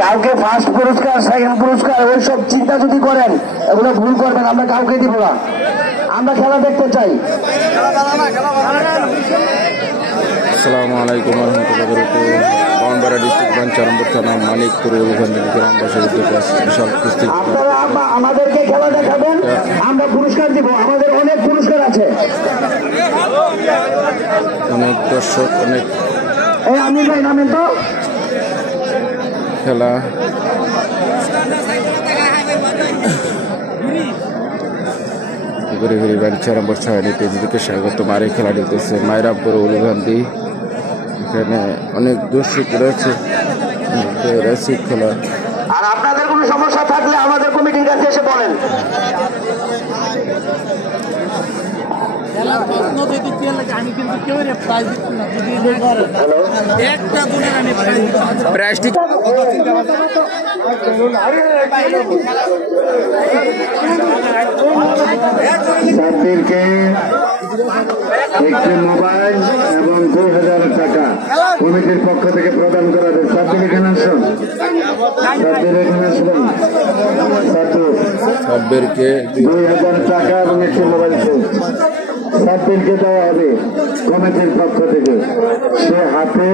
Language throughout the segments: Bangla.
কাউকে ফার্স্ট পুরস্কার সেকেন্ড পুরস্কার ওইসব চিন্তা যদি করেন এগুলো ভুল করবেন। আমরা কাউকে দিব না, আমরা খেলা দেখতে চাই। আসসালামু আলাইকুম রহমতুল্লাহ। বাউনবাড়া ডিস্ট্রিক্ট বাঞ্ছারামপুর থানা মানিকপুর ওখান থেকে গ্রামবাসীর উদ্যোগে বিশাল কুস্তি। আপনারা আমাদেরকে খেলা দেখাবেন, আমরা পুরস্কার দিব। আমাদের অনেক পুরস্কার আছে, অনেক দর্শক, অনেক আমি ভাই নামেন তো খেলা। ঘুরে ঘুরে বাঞ্ছারামপুর ছাড়ি পেজদিকে স্বাগত। মারে খেলা দিতেছে মায়েরামপুর উলুগান্ধী। এখানে অনেক দর্শক রয়েছে খেলা। আর আপনাদের কোনো সমস্যা থাকলে আমাদের কমিটির কাছে এসে বলেন। ছাত্রীকে একটি মোবাইল এবং 2000 টাকা কমিটির পক্ষ থেকে প্রদান করা হবে। ছাত্রীর এখানে আসুন, ছাত্রীর এখানে আসবেন। ছাত্রীকে 2000 টাকা এবং একটি মোবাইল ছাত্রীকে দেওয়া হবে কমিটির পক্ষ থেকে। সে হাতে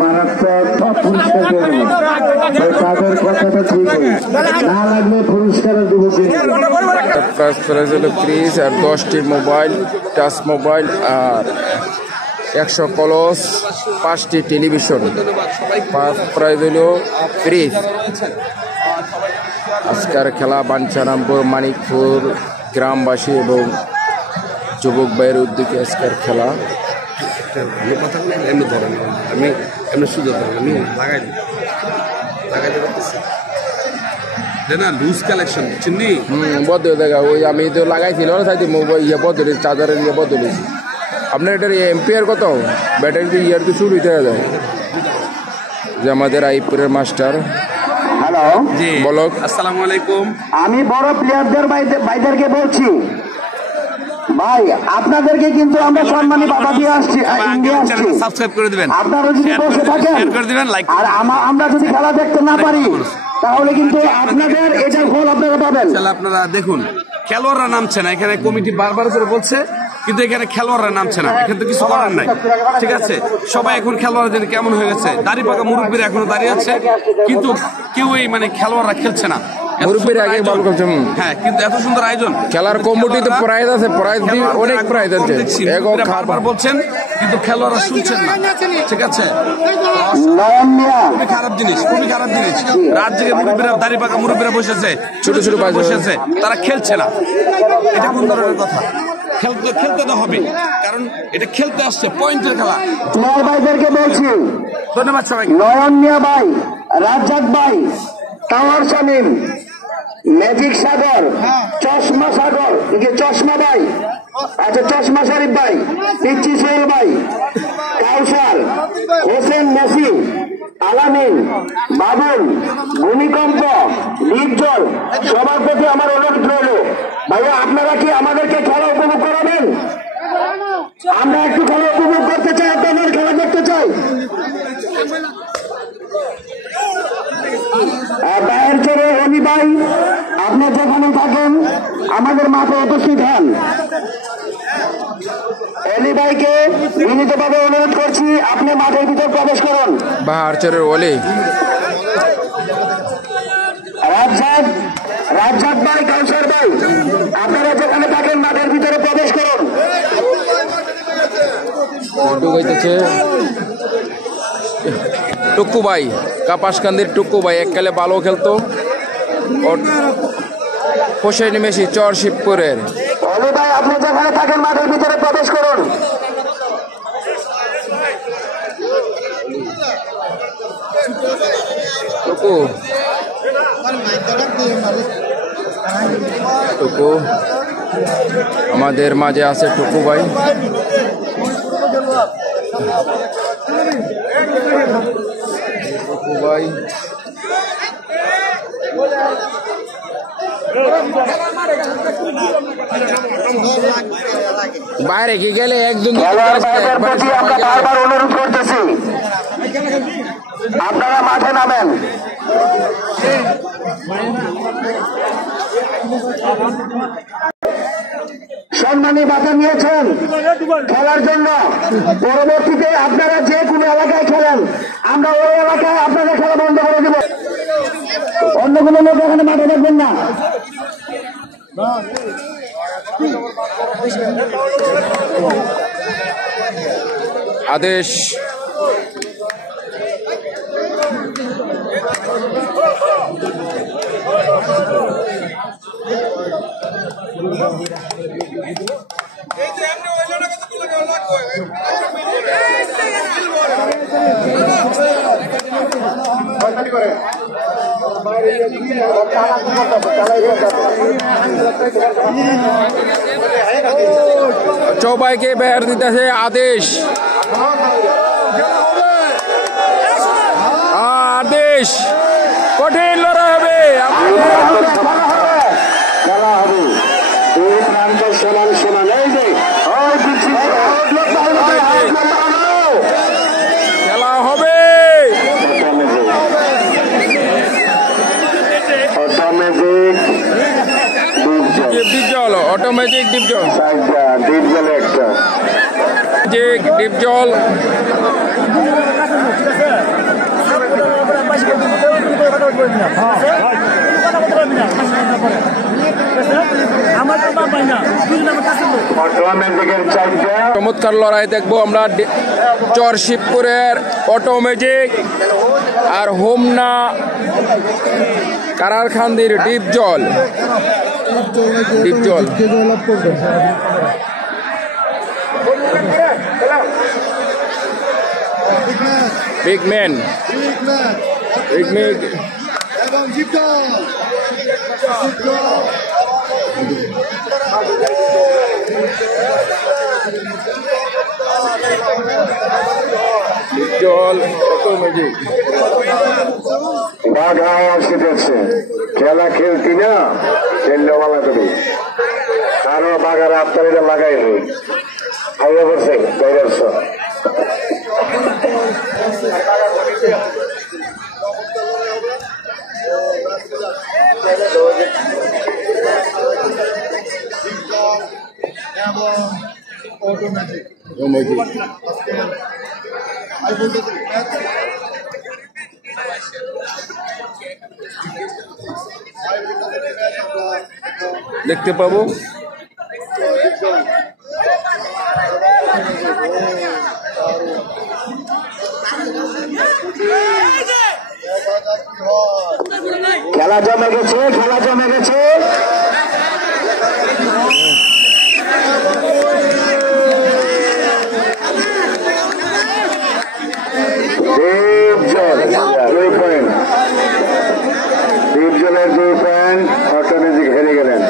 মারাত্মক পুরস্কার দেবে, তাদের কথাটা ঠিক না লাগলে পুরস্কার দেব। ফ্রিজ আর 10টি মোবাইল, টাচ মোবাইল আর 100 কলস, 5টি টেলিভিশন। প্রাইজ হল ফ্রিজ। আজকের খেলা বাঞ্ছারামপুর মানিকপুর গ্রামবাসী এবং যুবক ভাইয়ের উদ্যোগে আজকের খেলা। আমি এমনি সুযোগ আমি লাগাইতে পারতেছি না। লুজ কালেকশন চিনি বদলে দেখা ওই আমি তো লাগাইছিল মোবাইল ইয়ে বদলে চার্জারের ইয়ে বদলেছি। আপনার এটার এমপিআর কত? ব্যাটারি তো ইয়ার তো শুরু হইতে যায়। যে আমাদের আইপুরের মাস্টার। হ্যালো, জি বলক। আসসালামু আলাইকুম। আমি বড় প্লেয়ারদের ভাইদেরকে বলছি, ভাই আপনাদেরকে কিন্তু আমরা সম্মানী বাবা দিয়ে আসছি, সাবস্ক্রাইব করে দিবেন। আপনারা যদি বসে থাকেন করে দিবেন, লাইক। আর আমরা যদি খেলা দেখতে না পারি তাহলে কিন্তু আপনাদের এটার ফল আপনারা পাবেন। আপনারা দেখুন, খেলোয়াড়রা নামছে না এখানে, কমিটি বারবার করে বলছে, কিন্তু এখানে খেলোয়াড়রা নামছে না। এখানে তো কিছু করার নাই, ঠিক আছে? সবাই এখন খেলোয়াড় যেন কেমন হয়ে গেছে, দাড়ি পাকা মুরব্বীরা এখনো দাঁড়িয়ে আছে, কিন্তু কেউই মানে খেলোয়াড়রা খেলছে না। হ্যাঁ, কিন্তু এত সুন্দর আয়োজন, খেলার কমিটিতে প্রাইজ আছে, প্রাইজ অনেক প্রাইজ আছে, বারবার বলছেন কিন্তু খেলোয়াড়রা শুনছেন না, ঠিক আছে? খুবই খারাপ জিনিস, খুবই খারাপ জিনিস। রাত জেগে মুরব্বীরা, দাড়ি পাকা মুরব্বীরা বসেছে, ছোট ছোট বসেছে, তারা খেলছে না। এটা কোন ধরনের কথা? খেলতে তো হবে, কারণ এটা খেলতে আসছে, পয়েন্টের খেলা। তোমার ভাইদেরকে বলছি, ধন্যবাদ সবাই। নয়ন মিয়া ভাই, রাজ্জাক ভাই, টাওয়ার শামীম, ম্যাজিক সাগর, চশমা সাগর, চশমা ভাই, আচ্ছা চশমা শরীফ ভাই, পিচ্চি সোহেল ভাই, কাউসার, হোসেন মেসি, আলামিন, বাবুল, ভূমিকম্প, দ্বীপজল, সবার প্রতি আমার অনুরোধ রইল, ভাইয়া আপনারা কি আমাদেরকে খেলা উপভোগ করাবেন? আমরা একটু খেলা উপভোগ করতে চাই, আপনাদের খেলা দেখতে চাই। বাইরের ছেড়ে অলি ভাই, আপনি যেখানে থাকেন আমাদের মাঠে উপস্থিত হন। অলি ভাইকে বিনীতভাবে অনুরোধ করছি, আপনি মাঠের ভিতর প্রবেশ করুন। বাহারচরের অলি। রাজ্জাক ভাই, কাউসার ভাই, আপনারা যেখানে থাকেন মাঠের ভিতরে প্রবেশ করুন। টুকু ভাই, কাপাসকান্দির টুকু ভাই এককালে ভালো খেলতো। হোসেন মেসি, চর শিবপুরের। অলি ভাই, আপনি যেখানে থাকেন মাঠের ভিতরে প্রবেশ করুন। টুকু টুকু আমাদের মাঝে আছে টুকু ভাই। টুকু ভাই বাইরে কি গেলে একজন অনুরোধ করতেছি, আপনারা মাঠে নামেন। সম্মানী বাধা নিয়েছেন খেলার জন্য। পরবর্তীতে আপনারা যে কোনো এলাকায় খেলেন, আমরা ওই এলাকায় আপনাদের খেলা বন্ধ করে দেব। অন্য কোনো লোক এখানে মাঠে দেখবেন না। আদেশ সবাইকে বের দিতেছে আদেশ। আদেশ কঠিন লড়াই হবে। খেলা হবে এই প্রান্ত সমান সমান। এই যে খেলা হবে। ডিপজল অটোমেটিক ডিপজল ডিপজলে একটা ডিপজল চমৎকার লড়াই দেখবো আমরা। চরশিবপুরের অটোমেটিক আর হোমনা কারারখান্দির ডিপজল। ডিপজল বিগম্যান ডিপজল অটোমেটিক। বাঘা আসিতেছে খেলা খেলতি না, খেললে ভালো করি আরো বাঘার আপনারা লাগাই হই আইয়া বলছে গাইরাস দেখতে পাবো। খেলা জমে গেছে, খেলা জমে গেছে। ডিপজলের 2 পয়েন্ট অটোমেটিক হেরে গেলেন।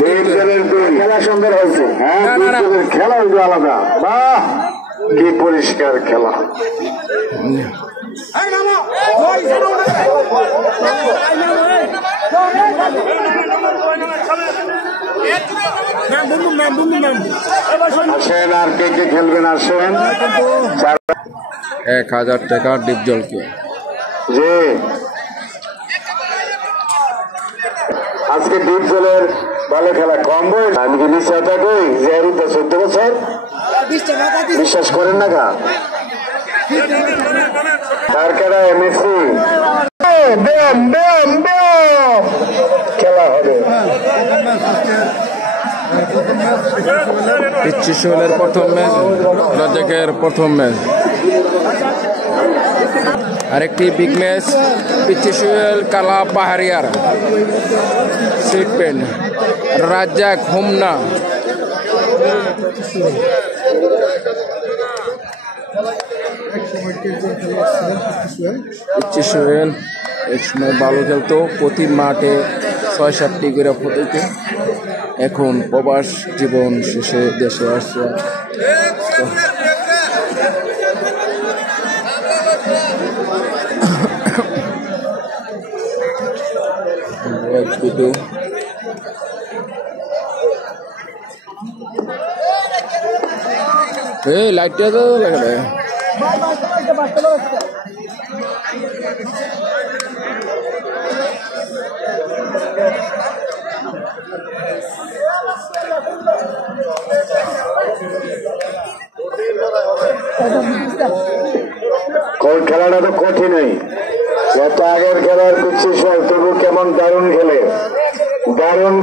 ডিপজলের 2 খেলা সুন্দর হয়েছে। হ্যাঁ, ডিপজলের খেলা হইল আলাদা। বাহ, কি পরিষ্কার খেলা। আসেন আর কে কে খেলবেন আসেন। 1000 টাকা ডিপজলকে। যে আজকে ডিপজলের ভালো খেলা কম বয়স। আমি কি বিশ্বাসটা কই যে 14 বছর বিশ্বাস করেন না গা তার খেলা এমএসসি খেলা হবে। পিচ্চি সোহেলের প্রথম ম্যাচ, রাজ্জাকের প্রথম ম্যাচ। আরেকটি বিগ ম্যাচ পিচ্চি সোহেল কালা পাহাড়িয়ার সিটপেন রাজ্জাক হোমনা। পিচ্চি সোহেল এক সময় ভালো খেলতো, প্রতি মাঠে 6-7টি করে ফুটাইতো। এখন প্রবাস জীবন শেষে দেশে আসছে। লাইটটা তো লাগে। খেলাটা তো কঠিনই, এত আগের খেলার পিচ্ছি সব তবু কেমন দারুণ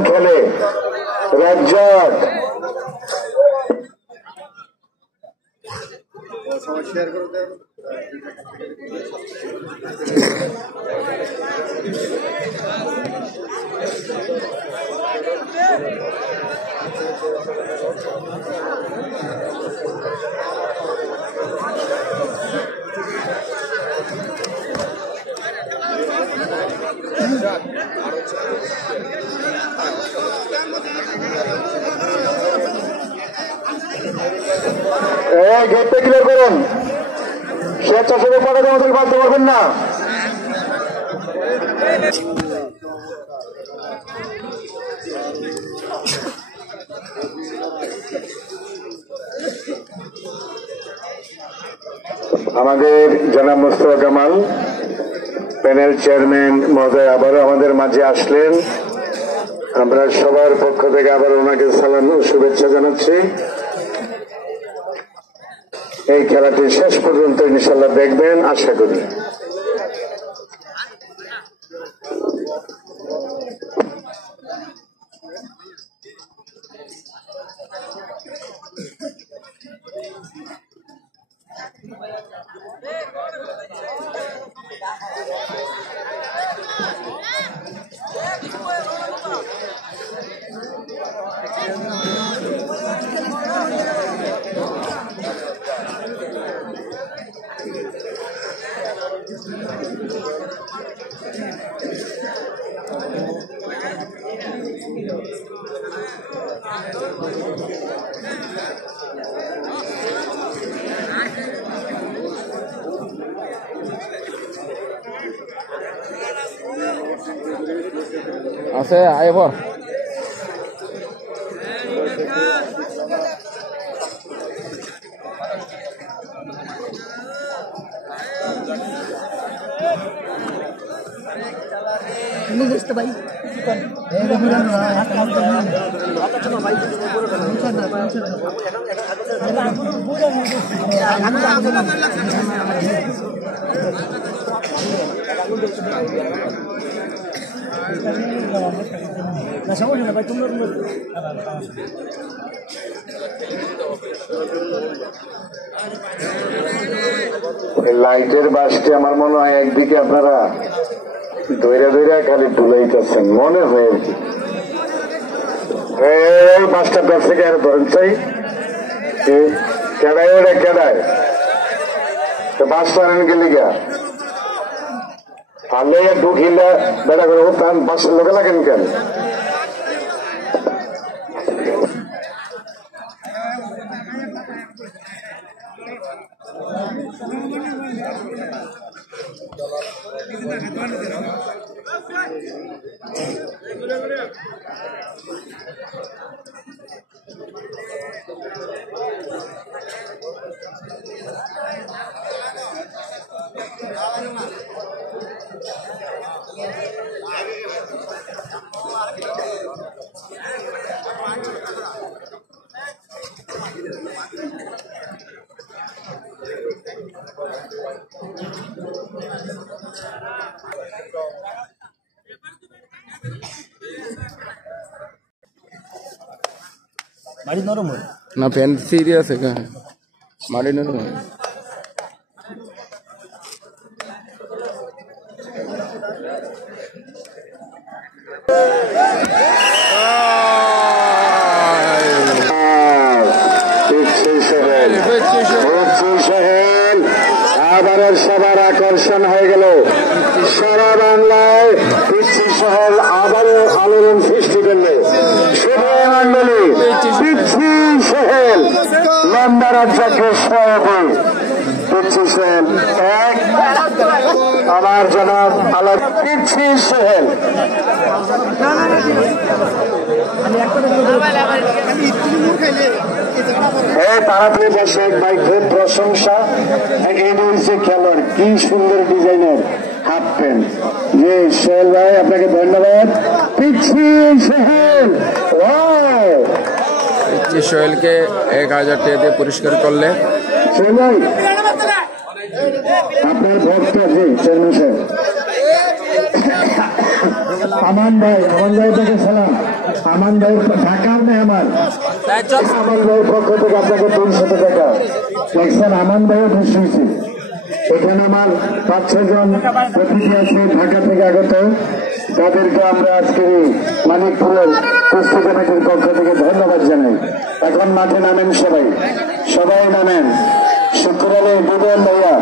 খেলে রাজ্জাক। গেটটা ক্লিয়ার করুন, স্বেচ্ছাসেবী পকেটে আমাদের বাড়তে পারবেন না। আমাদের জনাব মোস্তফা কামাল প্যানেল চেয়ারম্যান মহোদয় আবারও আমাদের মাঝে আসলেন। আমরা সবার পক্ষ থেকে আবার ওনাকে সালাম ও শুভেচ্ছা জানাচ্ছি। এই খেলাটি শেষ পর্যন্ত ইনশাল্লাহ দেখবেন আশা করি। আছে আইভর ভাই সমস্যা না ভাই, তোমরা লাইটের বাসটি আমার মনে হয় একদিকে আপনারা ধৈরা ধৈরা খালি ডুলাইতেছেন মনে হয় আর কি। এই বাসটা দশ থেকে আর ধরেন চাই কেডায় ওটা কেডায় বাস টানেন গেলি গা পারলে ঢুকিলে বেড়া করে তার বাসের লোকে লাগেন কেন? বাড়ি নরম হয় না ফ্যান সিরিয়াস है क्या मारे ना আবার সবার আকর্ষণ হয়ে গেল সারা বাংলায়। পিচ্ছি শহর আবারও আলোড়ন সৃষ্টি করলে মন্ডলী পিচ্ছি শহর লম্বা রাজ্যকে সহায়তা পিচ্ছি শহর এক আমার জনাব আলাদ পিচ্ছি শহর তাড়াতাড়ি বসে এক ভাই খুব প্রশংসা হচ্ছে খেলোয়াড় কি সুন্দর ডিজাইনের হাফ প্যান্ট। যে সোহেল ভাই আপনাকে ধন্যবাদ। পিচ্ছি সোহেল সোহেলকে 1000 টাকা দিয়ে পুরস্কার করলে সোহেল ভাই আপনার ভক্ত জি চেয়ারম্যান সাহেব আমান ভাই থেকে সালাম। আমান ভাই ঢাকার মেহমান, আমান ভাইয়ের পক্ষ থেকে আপনাকে 300 টাকা। দেখছেন আমান ভাইও খুশি হয়েছে। এখানে আমার 5-6 জন অতিথি আছে ঢাকা থেকে আগত, তাদেরকে আমরা আজকে মানিকপুরের কুস্তি কমিটির পক্ষ থেকে ধন্যবাদ জানাই। এখন মাঠে নামেন সবাই নামেন। শুক্র আলী দুবেন ভাইয়া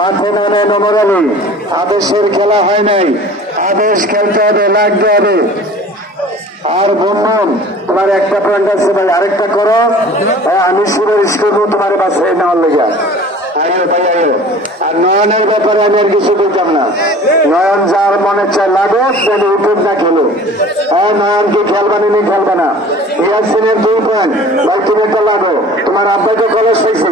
মাঠে নামেন। ওমর আলী আদেশের খেলা হয় নাই, আদেশ খেলতে হবে, লাগতে হবে। আর বন্ধন তোমার একটা পয়েন্ট আছে ভাই, আরেকটা করো। আমি সুপারিশ করবো তোমার বাসায় নেওয়ার লেগে। আইও ভাই আইও। আর নয়নের ব্যাপারে আমি আর কিছু বলতাম না। নয়ন যার মনে চায় লাগুক, তাহলে উঠুক না খেলো। নয়নকে খেলবানি নেই, খেলবে না। ইয়াসিনের 2 পয়েন্ট ভাই, তুমি একটা লাগো। তোমার আব্বাকে কলেজ হয়েছে।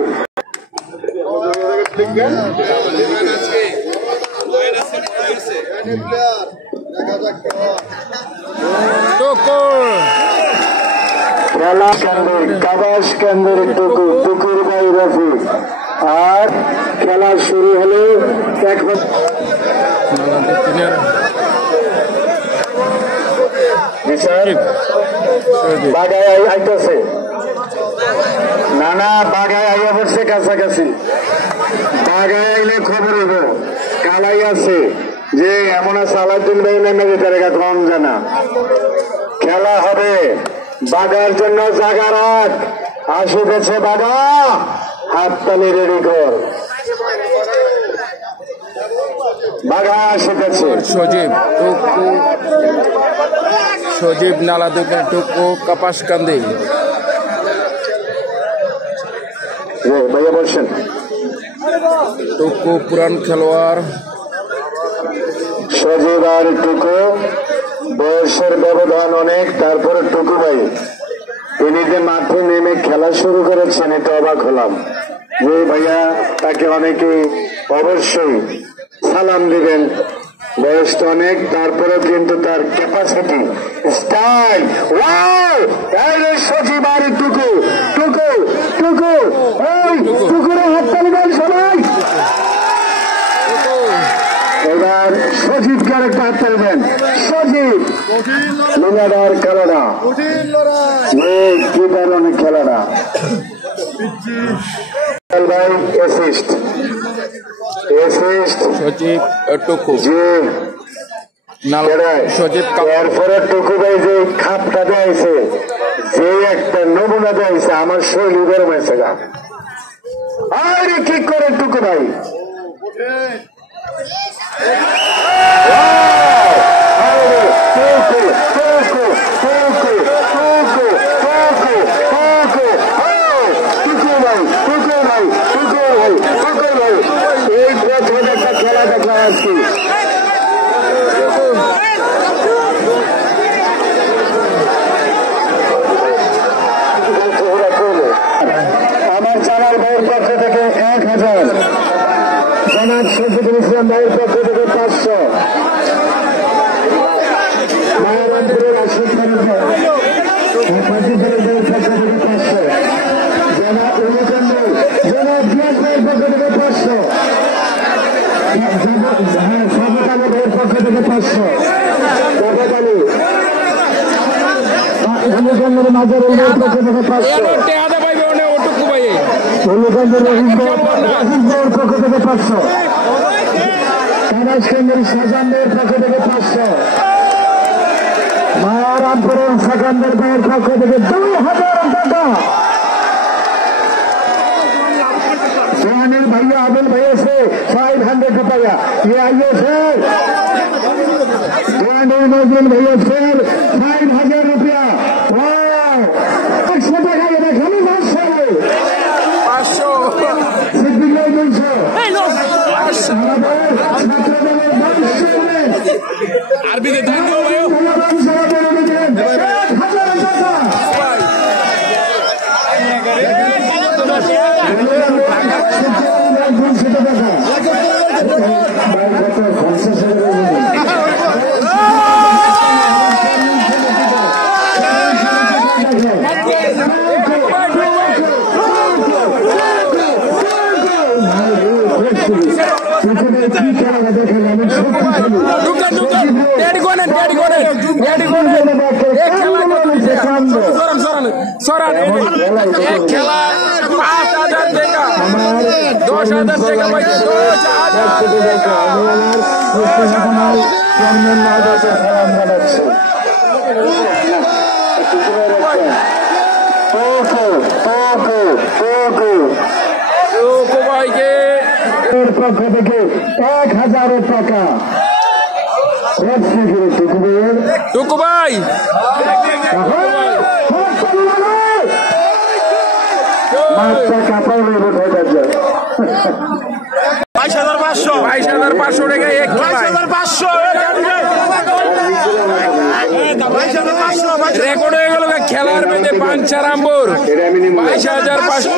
খেলা কেন্দ্রের কাবাস কেন্দ্রের টুকুর ভাই রফি। আর খেলা শুরু হলো বাগায় আইতেছে না বাগায় আইয়া পড়ছে কাছাকাছি। বাগায় আইলে খবর হইব কালাই আছে যে এমন আছে আলাউদ্দিন ভাই নেমে যেতে রেখা কম জানা। খেলা হবে বাগার জন্য জাগা রাখ। আসিতেছে বাগা, হাততালি রেডি কর। বাগা আসিতেছে। সজীব নালাদুকের টুকু কাপাসকান্দি ভাইয়া বলছেন টুকু পুরান খেলোয়াড়। সজীব আর টুকু বয়সের ব্যবধান অনেক, তারপরে টুকু ভাই তিনি যে মাঠে নেমে খেলা শুরু করেছেন এটা অবাক হলাম। যে ভাইয়া তাকে অনেকে অবশ্যই সালাম দিবেন, বয়সটা অনেক, তারপরেও কিন্তু তার ক্যাপাসিটি স্টাইল সজীব আর টুকু টুকু টুকু টুকুরে হাত তালি দেন সবাই। এবার সজীবকে আরেকটা হাত তালি দেন। সজীব লিনাদার খেলাটা কি ধরনের খেলাটা ভাই অ্যাসিস্ট সজীব টুকু সজীব। এরপরে টুকু ভাই যে খাপটা দেয়ছে, যে একটা নমুনা দেয়ছে, আমার শরীর গরম হয়েছে গা। আরে কি করে টুকু ভাই এই প্রথম একটা খেলা দেখা আসছি। আমার জানার ভাইয়ের পক্ষ থেকে 1000, জনাব শফিকুল ইসলাম ভাইয়ের পক্ষ থেকে 500, মায়াবানপুরের আশিক ভাইয়ের পক্ষ থেকে 500, জনাব উমকান্ডু জনাব জিয়াদ ভাইয়ের পক্ষ থেকে 500, সাবত আলী ভাইয়ের পক্ষ থেকে 500, সাবত আলী উমকান্ডুর মাজারুল ভাইয়ের পক্ষ থেকে 500, উমকান্ডুর রহিম ভাইয়ের পক্ষ থেকে 500, কানাজ কেন্দ্রের শাহজাহান ভাইয়ের পক্ষ থেকে 500, মায়ারামপুরের সেকেন্ডের ভাইয়ের পক্ষ থেকে 2000 টাকা। सोहानिल भैया आबिल भैया से 500 रुपया ये आइए सर। सोहानिल नजरुल भैया से 5000 रुपया। 100 টাকা ये देखो 500 सिद्दीक भाई 200 আরবি দে দাও ভাই কি খেলা দেখেন আমি শক্তিশালী খেলা 5,000 টাকা 10,000 টাকা পাইছে 10,000 ভাইকে পক্ষ থেকে 1,000 টাকা টুকু ভাই কাপড় 22,500 টাকা এক রেকর্ড হয়ে গেল খেলার মেয়েতে পাঞ্চার আম্বর 22,500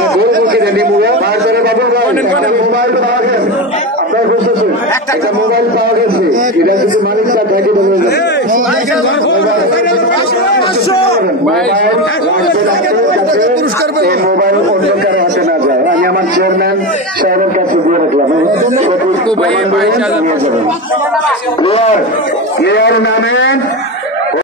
মোবাইল পাওয়া গেছে এটা যদি মালিক থাকে মোবাইল অন্যকার হাতে না যায়। আমি আমার চেয়ারম্যান সাহেবের কাছে দিয়ে রাখলাম প্লেয়ার নামেন